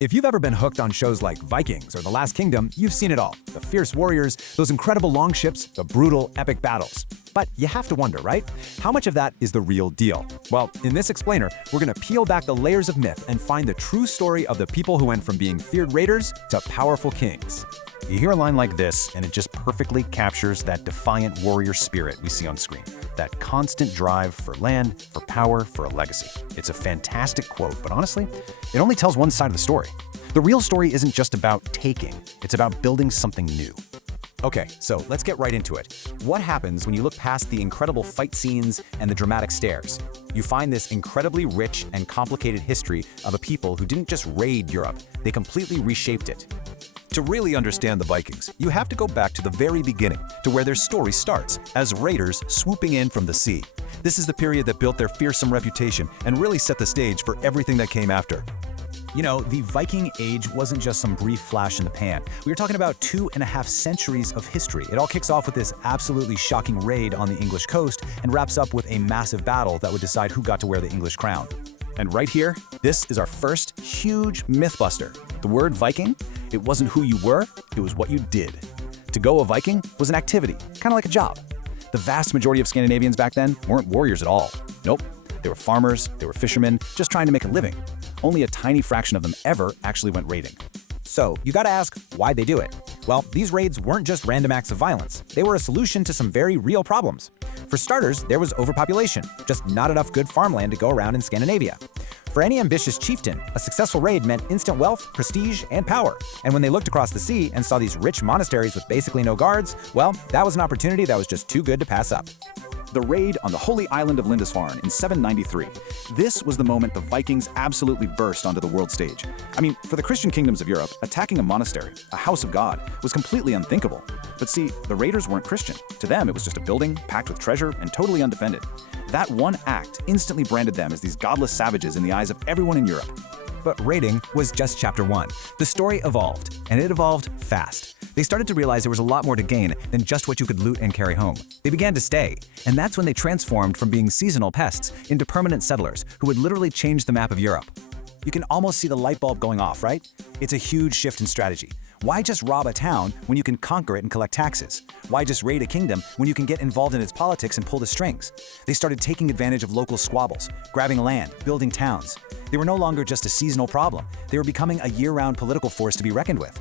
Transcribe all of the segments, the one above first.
If you've ever been hooked on shows like Vikings or The Last Kingdom, you've seen it all. The fierce warriors, those incredible longships, the brutal, epic battles. But you have to wonder, right? How much of that is the real deal? Well, in this explainer, we're going to peel back the layers of myth and find the true story of the people who went from being feared raiders to powerful kings. You hear a line like this, and it just perfectly captures that defiant warrior spirit we see on screen. That constant drive for land, for power, for a legacy. It's a fantastic quote, but honestly, it only tells one side of the story. The real story isn't just about taking, it's about building something new. Okay, so let's get right into it. What happens when you look past the incredible fight scenes and the dramatic stares? You find this incredibly rich and complicated history of a people who didn't just raid Europe, they completely reshaped it. To really understand the Vikings, you have to go back to the very beginning, to where their story starts, as raiders swooping in from the sea. This is the period that built their fearsome reputation and really set the stage for everything that came after. You know, the Viking Age wasn't just some brief flash in the pan. We were talking about 2.5 centuries of history. It all kicks off with this absolutely shocking raid on the English coast and wraps up with a massive battle that would decide who got to wear the English crown. And right here, this is our first huge mythbuster. The word Viking, it wasn't who you were, it was what you did. To go a Viking was an activity, kind of like a job. The vast majority of Scandinavians back then weren't warriors at all. Nope, they were farmers, they were fishermen, just trying to make a living. Only a tiny fraction of them ever actually went raiding. So, you gotta ask, why'd they do it? Well, these raids weren't just random acts of violence. They were a solution to some very real problems. For starters, there was overpopulation, just not enough good farmland to go around in Scandinavia. For any ambitious chieftain, a successful raid meant instant wealth, prestige, and power. And when they looked across the sea and saw these rich monasteries with basically no guards, well, that was an opportunity that was just too good to pass up. The raid on the holy island of Lindisfarne in 793. This was the moment the Vikings absolutely burst onto the world stage. I mean, for the Christian kingdoms of Europe, attacking a monastery, a house of God, was completely unthinkable. But see, the raiders weren't Christian. To them, it was just a building packed with treasure and totally undefended. That one act instantly branded them as these godless savages in the eyes of everyone in Europe. But raiding was just chapter 1. The story evolved, and it evolved fast. They started to realize there was a lot more to gain than just what you could loot and carry home. They began to stay, and that's when they transformed from being seasonal pests into permanent settlers who would literally change the map of Europe. You can almost see the light bulb going off, right? It's a huge shift in strategy. Why just rob a town when you can conquer it and collect taxes? Why just raid a kingdom when you can get involved in its politics and pull the strings? They started taking advantage of local squabbles, grabbing land, building towns. They were no longer just a seasonal problem. They were becoming a year-round political force to be reckoned with.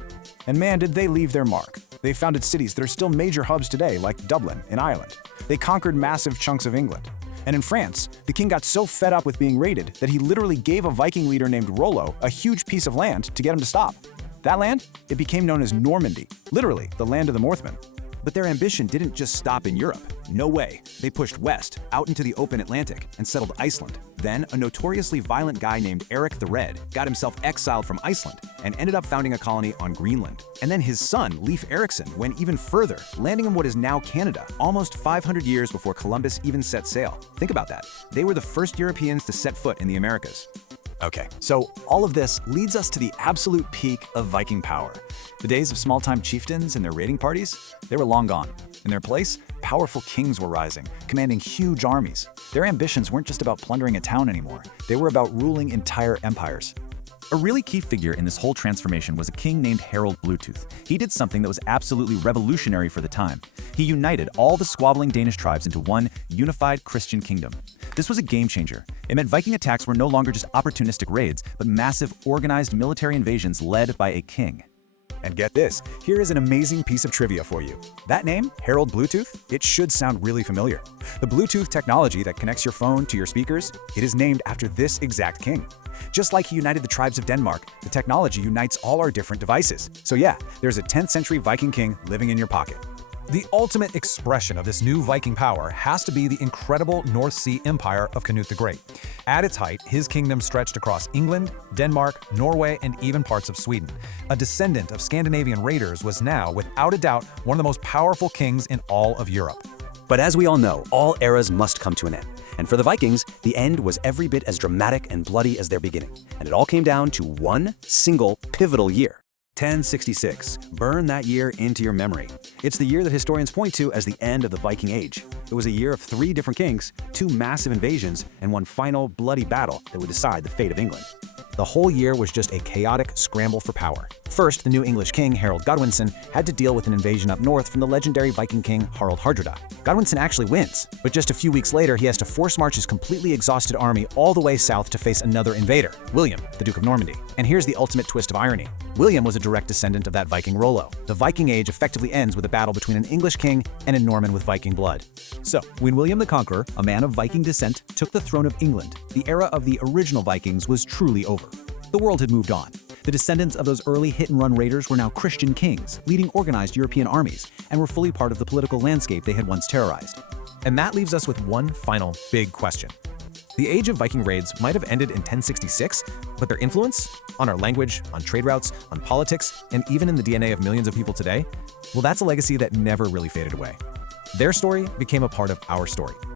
And man, did they leave their mark. They founded cities that are still major hubs today, like Dublin in Ireland. They conquered massive chunks of England. And in France, the king got so fed up with being raided that he literally gave a Viking leader named Rollo a huge piece of land to get him to stop. That land, it became known as Normandy, literally the land of the Northmen. But their ambition didn't just stop in Europe. No way. They pushed west, out into the open Atlantic, and settled Iceland. Then, a notoriously violent guy named Erik the Red got himself exiled from Iceland and ended up founding a colony on Greenland. And then his son, Leif Erikson, went even further, landing in what is now Canada, almost 500 years before Columbus even set sail. Think about that. They were the first Europeans to set foot in the Americas. Okay, so all of this leads us to the absolute peak of Viking power. The days of small-time chieftains and their raiding parties, they were long gone. In their place, powerful kings were rising, commanding huge armies. Their ambitions weren't just about plundering a town anymore. They were about ruling entire empires. A really key figure in this whole transformation was a king named Harald Bluetooth. He did something that was absolutely revolutionary for the time. He united all the squabbling Danish tribes into one unified Christian kingdom. This was a game changer. It meant Viking attacks were no longer just opportunistic raids, but massive, organized military invasions led by a king. And get this, here is an amazing piece of trivia for you. That name, Harald Bluetooth, it should sound really familiar. The Bluetooth technology that connects your phone to your speakers, it is named after this exact king. Just like he united the tribes of Denmark, the technology unites all our different devices. So yeah, there's a 10th century Viking king living in your pocket. The ultimate expression of this new Viking power has to be the incredible North Sea Empire of Canute the Great. At its height, his kingdom stretched across England, Denmark, Norway, and even parts of Sweden. A descendant of Scandinavian raiders was now, without a doubt, one of the most powerful kings in all of Europe. But as we all know, all eras must come to an end. And for the Vikings, the end was every bit as dramatic and bloody as their beginning. And it all came down to one single pivotal year. 1066. Burn that year into your memory. It's the year that historians point to as the end of the Viking Age. It was a year of 3 different kings, 2 massive invasions, and one final bloody battle that would decide the fate of England. The whole year was just a chaotic scramble for power. First, the new English king, Harold Godwinson, had to deal with an invasion up north from the legendary Viking king Harald Hardrada. Godwinson actually wins, but just a few weeks later, he has to force march his completely exhausted army all the way south to face another invader, William, the Duke of Normandy. And here's the ultimate twist of irony. William was a direct descendant of that Viking Rollo. The Viking Age effectively ends with a battle between an English king and a Norman with Viking blood. So, when William the Conqueror, a man of Viking descent, took the throne of England, the era of the original Vikings was truly over. The world had moved on. The descendants of those early hit-and-run raiders were now Christian kings, leading organized European armies, and were fully part of the political landscape they had once terrorized. And that leaves us with one final big question. The age of Viking raids might have ended in 1066, but their influence on our language, on trade routes, on politics, and even in the DNA of millions of people today, well, that's a legacy that never really faded away. Their story became a part of our story.